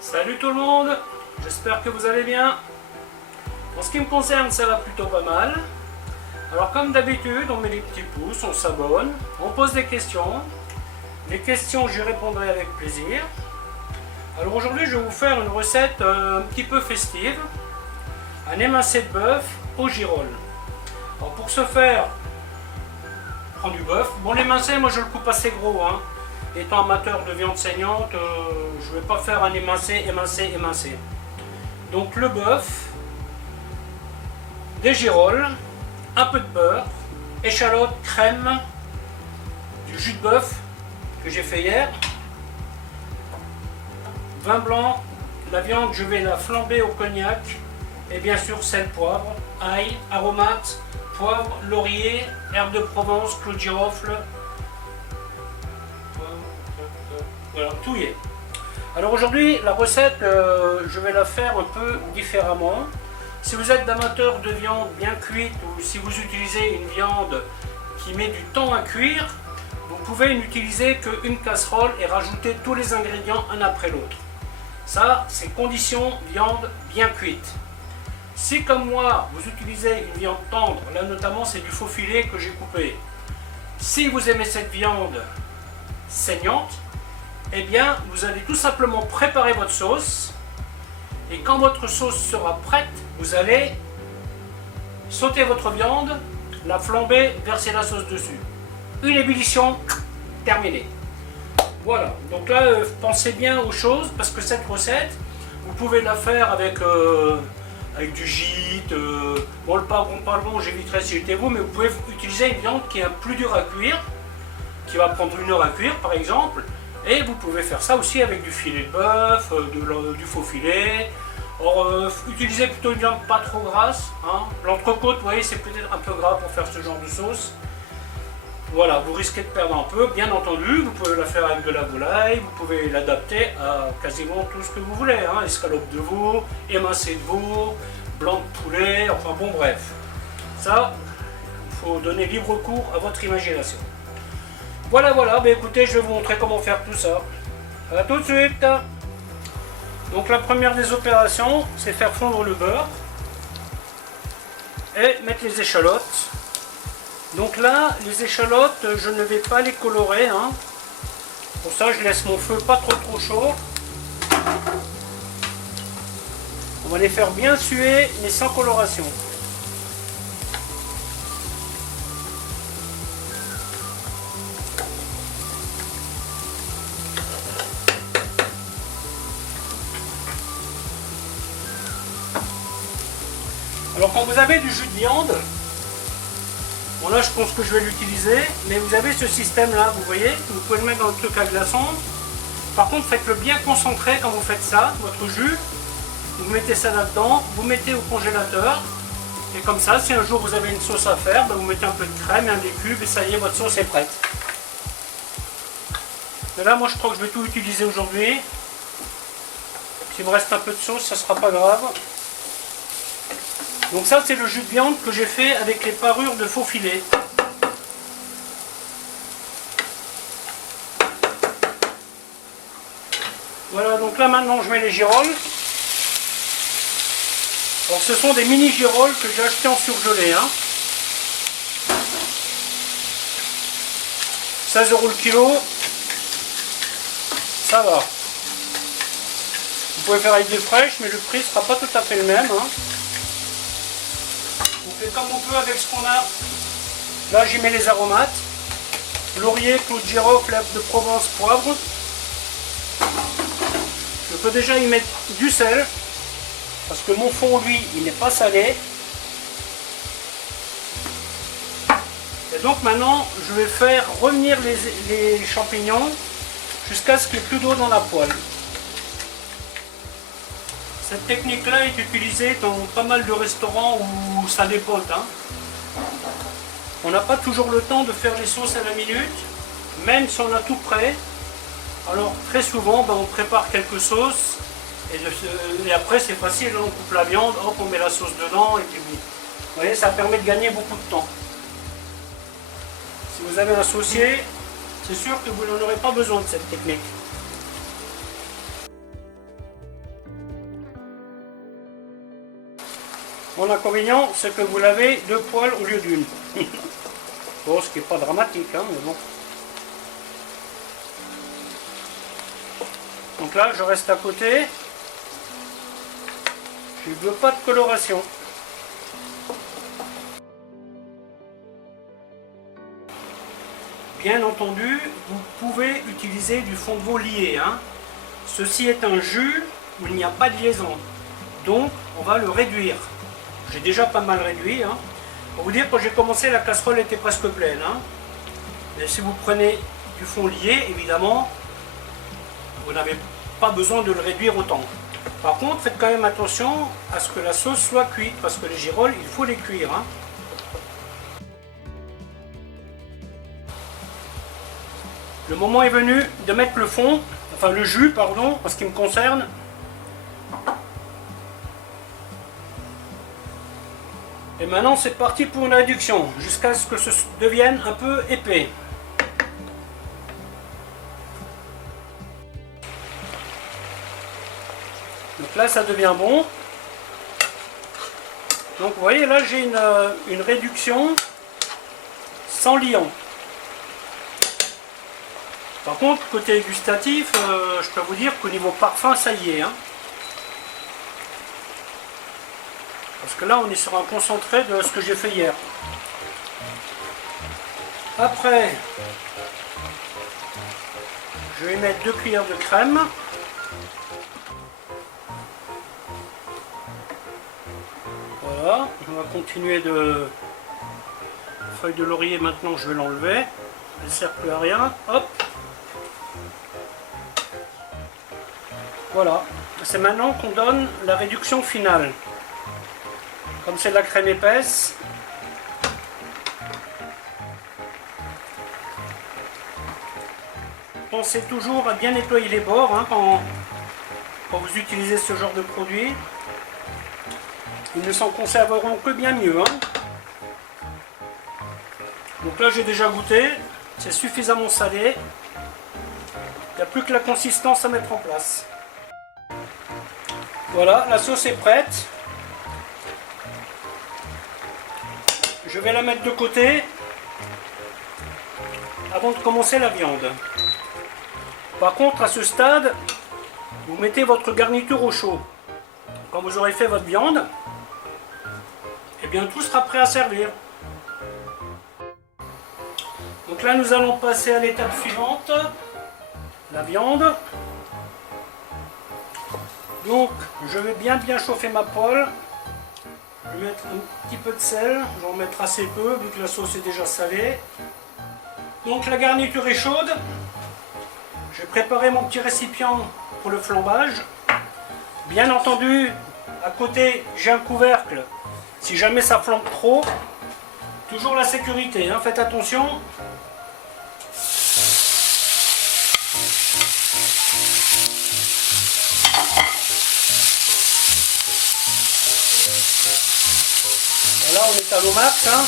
Salut tout le monde, j'espère que vous allez bien. En ce qui me concerne, ça va plutôt pas mal. Alors comme d'habitude, on met les petits pouces, on s'abonne, on pose des questions. Les questions, j'y répondrai avec plaisir. Alors aujourd'hui, je vais vous faire une recette un petit peu festive. Un émincé de bœuf au girolles. Alors pour ce faire, on prend du bœuf. Bon, l'émincé, moi je le coupe assez gros, hein. Étant amateur de viande saignante, je ne vais pas faire un émincé. Donc le bœuf, des girolles, un peu de beurre, échalote, crème, du jus de bœuf que j'ai fait hier, vin blanc, la viande je vais la flamber au cognac et bien sûr sel, poivre, ail, aromates, poivre, laurier, herbe de Provence, clou de girofle. Voilà, tout y est. Alors aujourd'hui, la recette, je vais la faire un peu différemment. Si vous êtes d'amateur de viande bien cuite ou si vous utilisez une viande qui met du temps à cuire, vous pouvez n'utiliser qu'une casserole et rajouter tous les ingrédients un après l'autre. Ça, c'est condition viande bien cuite. Si comme moi, vous utilisez une viande tendre, là notamment c'est du faux filet que j'ai coupé. Si vous aimez cette viande saignante, eh bien, vous allez tout simplement préparer votre sauce et quand votre sauce sera prête, vous allez sauter votre viande, la flamber, verser la sauce dessus. Une ébullition, terminée. Voilà, donc là, pensez bien aux choses parce que cette recette, vous pouvez la faire avec du gîte. Bon, le pardon, j'éviterai si j'étais vous, mais vous pouvez utiliser une viande qui est plus dure à cuire, qui va prendre 1 heure à cuire par exemple. Et vous pouvez faire ça aussi avec du filet de bœuf, du faux filet. Or, utilisez plutôt une viande pas trop grasse. Hein. L'entrecôte, vous voyez, c'est peut-être un peu gras pour faire ce genre de sauce. Voilà, vous risquez de perdre un peu. Bien entendu, vous pouvez la faire avec de la volaille. Vous pouvez l'adapter à quasiment tout ce que vous voulez. Hein. Escalope de veau, émincé de veau, blanc de poulet, enfin bon bref. Ça, il faut donner libre cours à votre imagination. Voilà, ben écoutez, je vais vous montrer comment faire tout ça. A tout de suite. Donc la première des opérations, c'est faire fondre le beurre et mettre les échalotes. Donc là, les échalotes, je ne vais pas les colorer. Hein. Pour ça, je laisse mon feu pas trop chaud. On va les faire bien suer, mais sans coloration. Alors quand vous avez du jus de viande, bon là je pense que je vais l'utiliser, mais vous avez ce système là, vous voyez, vous pouvez le mettre dans le truc à glaçons. Par contre faites-le bien concentré quand vous faites ça, votre jus, vous mettez ça là-dedans, vous mettez au congélateur, et comme ça si un jour vous avez une sauce à faire, ben vous mettez un peu de crème et un des cubes et ça y est, votre sauce est prête. Mais là moi je crois que je vais tout utiliser aujourd'hui. S'il me reste un peu de sauce, ça sera pas grave. Donc ça c'est le jus de viande que j'ai fait avec les parures de faux filet. Voilà, donc là maintenant je mets les girolles. Alors ce sont des mini girolles que j'ai achetées en surgelé. Hein. 16 € le kilo. Ça va. Vous pouvez faire avec des fraîches, mais le prix ne sera pas tout à fait le même. Hein. On fait comme on peut avec ce qu'on a. Là j'y mets les aromates. Laurier, clou de girofle, herbe de Provence, poivre. Je peux déjà y mettre du sel. Parce que mon fond, lui, il n'est pas salé. Et donc maintenant, je vais faire revenir les champignons jusqu'à ce qu'il n'y ait plus d'eau dans la poêle. Cette technique-là est utilisée dans pas mal de restaurants où ça dépote. Hein. On n'a pas toujours le temps de faire les sauces à la minute, même si on a tout prêt. Alors très souvent, on prépare quelques sauces et après c'est facile, on coupe la viande, hop, on met la sauce dedans et puis vous voyez, ça permet de gagner beaucoup de temps. Si vous avez un saucier, c'est sûr que vous n'en aurez pas besoin de cette technique. Mon inconvénient, c'est que vous l'avez 2 poêles au lieu d'une. Bon, ce qui n'est pas dramatique, hein, mais bon. Donc là, je reste à côté. Je ne veux pas de coloration. Bien entendu, vous pouvez utiliser du fond de veau lié. Hein. Ceci est un jus où il n'y a pas de liaison. Donc, on va le réduire. J'ai déjà pas mal réduit. Hein. Pour vous dire, quand j'ai commencé, la casserole était presque pleine. Hein. Mais si vous prenez du fond lié, évidemment, vous n'avez pas besoin de le réduire autant. Par contre, faites quand même attention à ce que la sauce soit cuite, parce que les girolles, il faut les cuire. Hein. Le moment est venu de mettre le fond, enfin le jus, pardon, en ce qui me concerne. Et maintenant, c'est parti pour une réduction, jusqu'à ce que ce devienne un peu épais. Donc là, ça devient bon. Donc vous voyez, là, j'ai une réduction sans liant. Par contre, côté gustatif, je peux vous dire qu'au niveau parfum, ça y est. Hein. Parce que là, on est sur un concentré de ce que j'ai fait hier. Après, je vais mettre 2 cuillères de crème. Voilà, on va continuer de... Feuille de laurier, maintenant, je vais l'enlever. Elle ne sert plus à rien. Hop. Voilà, c'est maintenant qu'on donne la réduction finale. Comme c'est de la crème épaisse, pensez toujours à bien nettoyer les bords hein, quand vous utilisez ce genre de produit. Ils ne s'en conserveront que bien mieux. Hein. Donc là j'ai déjà goûté, c'est suffisamment salé. Il n'y a plus que la consistance à mettre en place. Voilà, la sauce est prête. Je vais la mettre de côté avant de commencer la viande. Par contre, à ce stade, vous mettez votre garniture au chaud. Quand vous aurez fait votre viande, eh bien tout sera prêt à servir. Donc là, nous allons passer à l'étape suivante, la viande. Donc, je vais bien chauffer ma poêle. Je vais mettre un petit peu de sel, je vais en mettre assez peu vu que la sauce est déjà salée. Donc la garniture est chaude. Je vais préparer mon petit récipient pour le flambage. Bien entendu, à côté, j'ai un couvercle. Si jamais ça flambe trop, toujours la sécurité, hein, faites attention. Là, on est à l'eau max. Hein.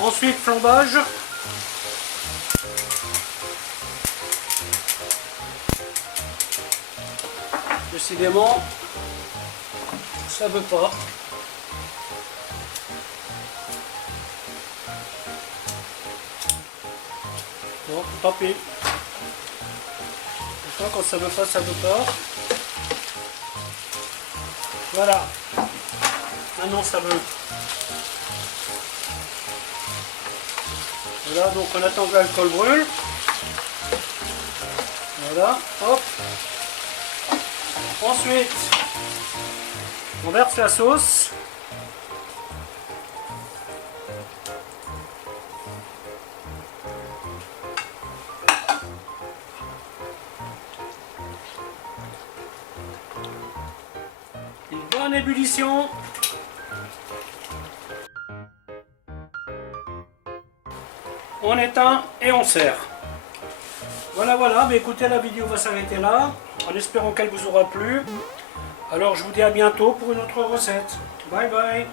Ensuite, flambage. Décidément, ça veut pas. Bon, tant pis. Quand ça veut pas, ça veut pas. Voilà. Maintenant ça veut. Voilà, donc on attend que l'alcool brûle. Voilà, hop. Ensuite, on verse la sauce. En ébullition. On éteint et on sert. Voilà, mais écoutez, la vidéo va s'arrêter là, en espérant qu'elle vous aura plu. Alors je vous dis à bientôt pour une autre recette. Bye bye.